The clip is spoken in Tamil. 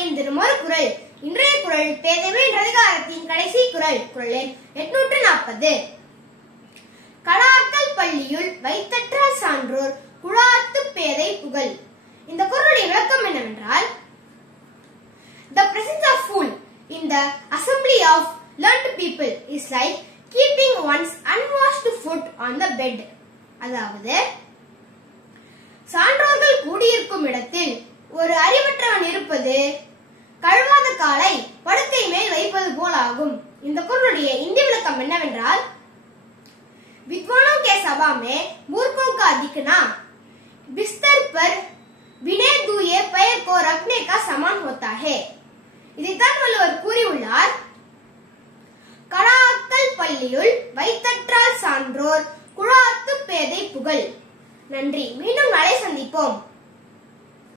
தமிழின் தினமொரு குறள். இன்றைய குறள் பேதைமை என்ற அதிகாரத்தின் கடைசி குறள். குறள் எண் 840. கடாக்கல் பள்ளியுள் வைத்தற்றால் சான்றோர் குழாத்து பேதை புகழ். இந்த குறளுடைய விளக்கம் என்னவென்றால், the presence of fool in the assembly of learned people is like keeping one's unwashed foot on the bed. அதாவது, சான்றோர்கள் கூடியிருக்கும் இடத்தில் ஒரு அறிவற்றவன் இருப்பது கழுவாத காலை படுக்கை மேல் வைப்பது போல் ஆகும். இந்த குறளுடைய இந்தி விளக்கம் என்னவென்றால், विद्वानों के सभा में मूर्खों का दिखना बिस्तर पर बिने धुए पैर को रखने का समान होता है. இதைத்தான் வள்ளுவர் கூறியுள்ளார். கடாக்கல் பள்ளியுள் வைத்தற்றால் சான்றோர் குழாத்து பேதை புகழ். நன்றி. மீண்டும் நாளை சந்திப்போம்.